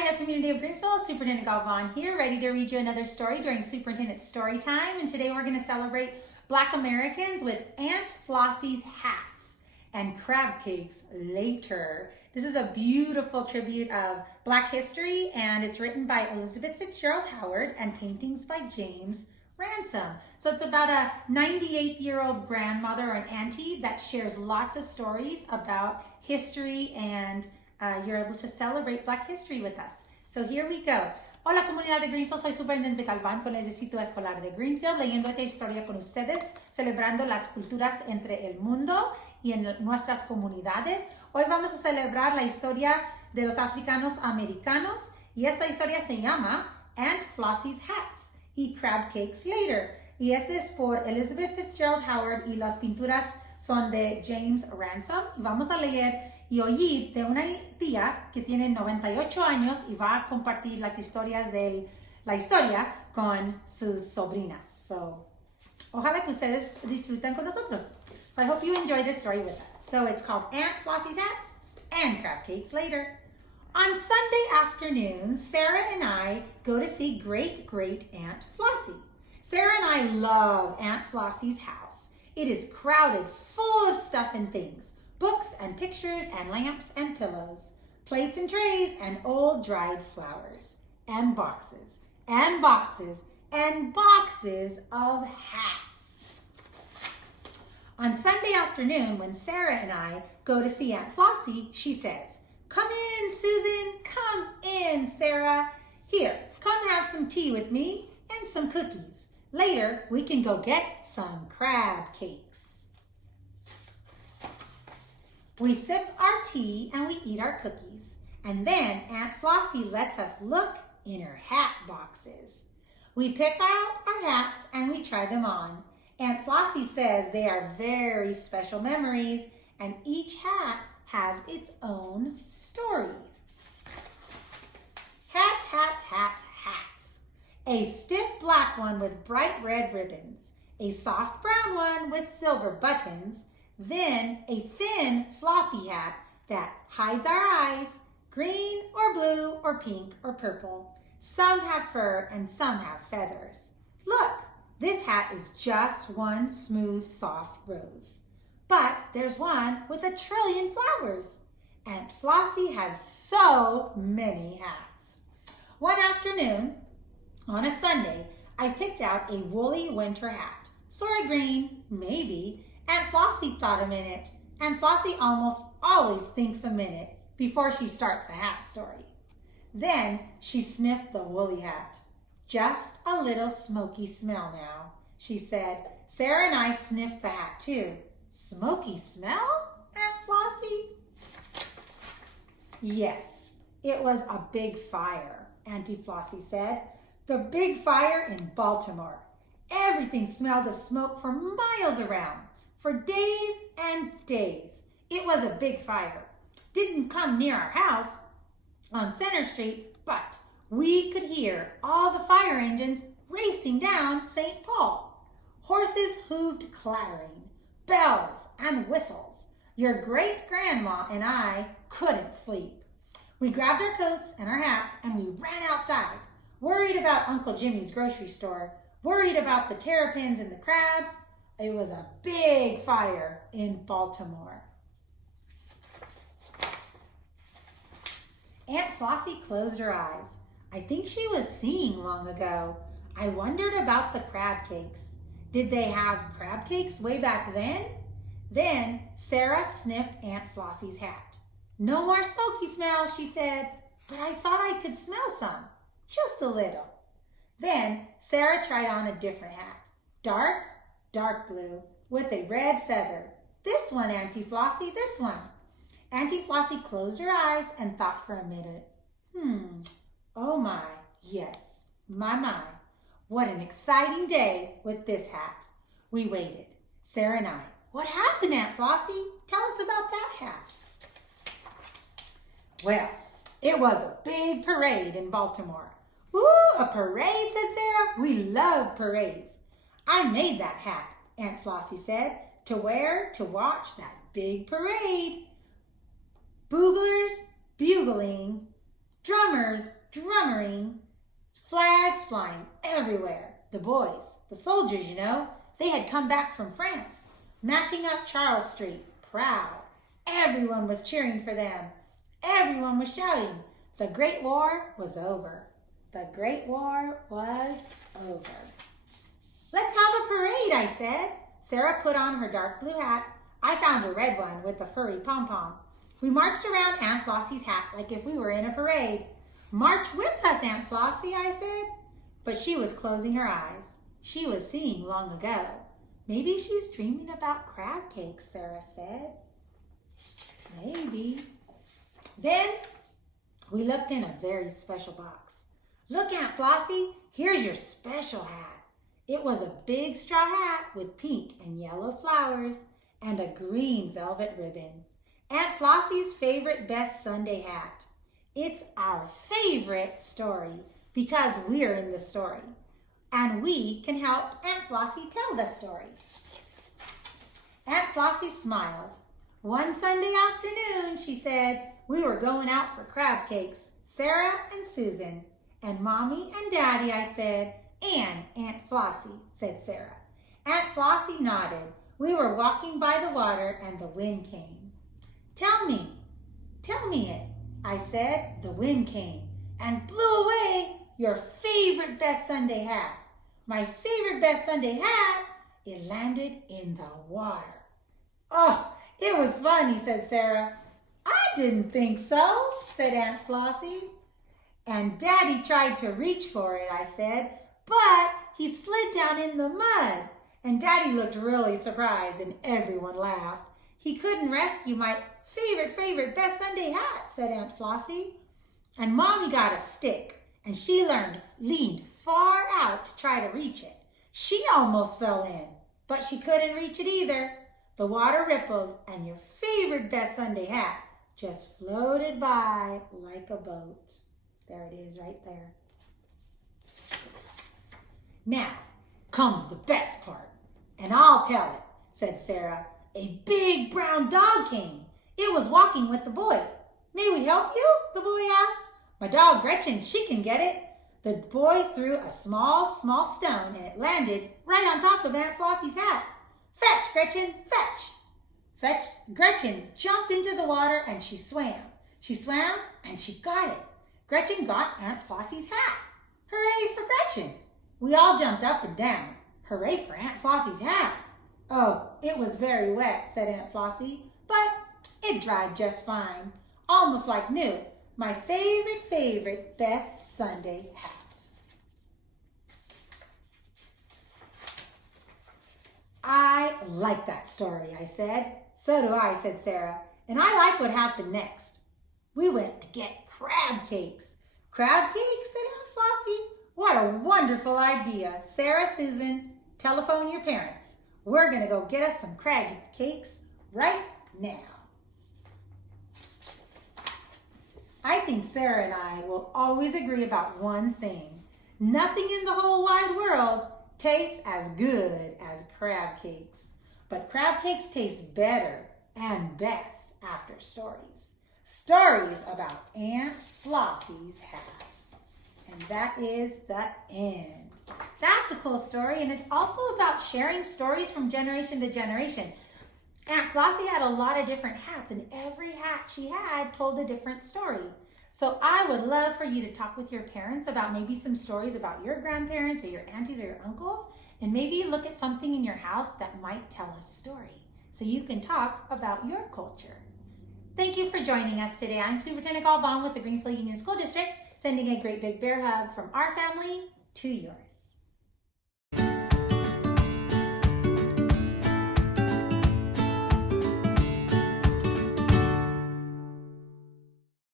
Hi there, community of Greenfield. Superintendent Galvan here, ready to read you another story during Superintendent Story Time. And today we're going to celebrate Black Americans with Aunt Flossie's hats and crab cakes later. This is a beautiful tribute of Black history, and it's written by Elizabeth Fitzgerald Howard and paintings by James Ransom. So it's about a 98-year-old grandmother or an auntie that shares lots of stories about history, and you're able to celebrate Black history with us. So here we go. Hola comunidad de Greenfield, soy Superintendente Galván con el Distrito Escolar de Greenfield, leyendo esta historia con ustedes, celebrando las culturas entre el mundo y en nuestras comunidades. Hoy vamos a celebrar la historia de los africanos americanos, y esta historia se llama Aunt Flossie's Hats y Crab Cakes Later. Y este es por Elizabeth Fitzgerald Howard y las pinturas son de James Ransom. Y vamos a leer y oír de una tía que tiene 98 años y va a compartir las historias de la historia con sus sobrinas. So, ojalá que ustedes disfruten con nosotros. So I hope you enjoy this story with us. So it's called Aunt Flossie's Hats and Crab Cakes Later. On Sunday afternoon, Sarah and I go to see Great Aunt Flossie. Sarah and I love Aunt Flossie's house. It is crowded full of stuff and things. Books and pictures and lamps and pillows, plates and trays and old dried flowers, and boxes and boxes and boxes of hats. On Sunday afternoon, when Sarah and I go to see Aunt Flossie, she says, "Come in, Susan, come in, Sarah. Here, come have some tea with me and some cookies. Later, we can go get some crab cakes." We sip our tea and we eat our cookies, and then Aunt Flossie lets us look in her hat boxes. We pick out our hats and we try them on. Aunt Flossie says they are very special memories, and each hat has its own story. Hats, hats, hats, hats. A stiff black one with bright red ribbons, a soft brown one with silver buttons, then a thin floppy hat that hides our eyes, green or blue or pink or purple. Some have fur and some have feathers. Look, this hat is just one smooth, soft rose. But there's one with 1,000,000,000 flowers. Aunt Flossie has so many hats. One afternoon, on a Sunday, I picked out a woolly winter hat. Sort of green, maybe. Aunt Flossie thought a minute. Aunt Flossie almost always thinks a minute before she starts a hat story. Then she sniffed the woolly hat. "Just a little smoky smell now," she said. Sarah and I sniffed the hat too. "Smoky smell, Aunt Flossie?" "Yes, it was a big fire," Auntie Flossie said. "The big fire in Baltimore. Everything smelled of smoke for miles around. For days and days. It was a big fire. Didn't come near our house on Center Street, but we could hear all the fire engines racing down St. Paul. Horses hooved clattering, bells and whistles. Your great-grandma and I couldn't sleep. We grabbed our coats and our hats and we ran outside, worried about Uncle Jimmy's grocery store, worried about the terrapins and the crabs. It was a big fire in Baltimore." Aunt Flossie closed her eyes. I think she was seeing long ago. I wondered about the crab cakes. Did they have crab cakes way back then? Then Sarah sniffed Aunt Flossie's hat. "No more smoky smell," she said, "but I thought I could smell some, just a little." Then Sarah tried on a different hat, dark blue, with a red feather. "This one, Auntie Flossie, this one." Auntie Flossie closed her eyes and thought for a minute. Oh my, yes, my. What an exciting day with this hat. We waited, Sarah and I. "What happened, Aunt Flossie? Tell us about that hat." "Well, it was a big parade in Baltimore." "Ooh, a parade," said Sarah. "We love parades." "I made that hat," Aunt Flossie said, "to wear to watch that big parade. Buglers bugling drummers drumming, flags flying everywhere. The boys, the soldiers, they had come back from France, matching up Charles Street, proud. Everyone was cheering for them. Everyone was shouting. The Great War was over. The Great War was over. Let's have a parade, I said. Sarah put on her dark blue hat. I found a red one with a furry pom-pom. We marched around Aunt Flossie's hat like if we were in a parade. March with us, Aunt Flossie, I said. But she was closing her eyes. She was seeing long ago. Maybe she's dreaming about crab cakes, Sarah said. Maybe. Then we looked in a very special box. Look, Aunt Flossie, here's your special hat. It was a big straw hat with pink and yellow flowers and a green velvet ribbon. Aunt Flossie's favorite best Sunday hat. It's our favorite story because we're in the story. And we can help Aunt Flossie tell the story. Aunt Flossie smiled. One Sunday afternoon, she said, we were going out for crab cakes, Sarah and Susan, and Mommy and Daddy, I said, and Aunt Flossie, said Sarah. Aunt Flossie nodded. We were walking by the water and the wind came. Tell me it, I said. The wind came and blew away your favorite best Sunday hat. My favorite best Sunday hat, it landed in the water. Oh, it was funny, said Sarah. I didn't think so, said Aunt Flossie. And Daddy tried to reach for it, I said, but he slid down in the mud. And Daddy looked really surprised and everyone laughed. He couldn't rescue my favorite best Sunday hat, said Aunt Flossie. And Mommy got a stick and she leaned far out to try to reach it. She almost fell in, but she couldn't reach it either. The water rippled and your favorite best Sunday hat just floated by like a boat. There it is right there. Now comes the best part, and I'll tell it, said Sarah. A big brown dog came. It was walking with the boy. May we help you? The boy asked. My dog Gretchen, she can get it. The boy threw a small stone and it landed right on top of Aunt Flossie's hat. Fetch, Gretchen, fetch. Fetch. Gretchen jumped into the water and she swam. She swam and she got it. Gretchen got Aunt Flossie's hat. Hooray for Gretchen. We all jumped up and down. Hooray for Aunt Flossie's hat. Oh, it was very wet, said Aunt Flossie, but it dried just fine. Almost like new. My favorite best Sunday hat. I like that story, I said. So do I, said Sarah. And I like what happened next. We went to get crab cakes. Crab cakes, said Aunt Flossie. What a wonderful idea. Sarah, Susan, telephone your parents. We're going to go get us some crab cakes right now. I think Sarah and I will always agree about one thing. Nothing in the whole wide world tastes as good as crab cakes. But crab cakes taste better and best after stories. Stories about Aunt Flossie's hats. And that is the end. That's a cool story, and it's also about sharing stories from generation to generation. Aunt Flossie had a lot of different hats, and every hat she had told a different story. So I would love for you to talk with your parents about maybe some stories about your grandparents or your aunties or your uncles, and maybe look at something in your house that might tell a story so you can talk about your culture. Thank you for joining us today. I'm Superintendent Galvan with the Greenfield Union School District, sending a great big bear hug from our family to yours.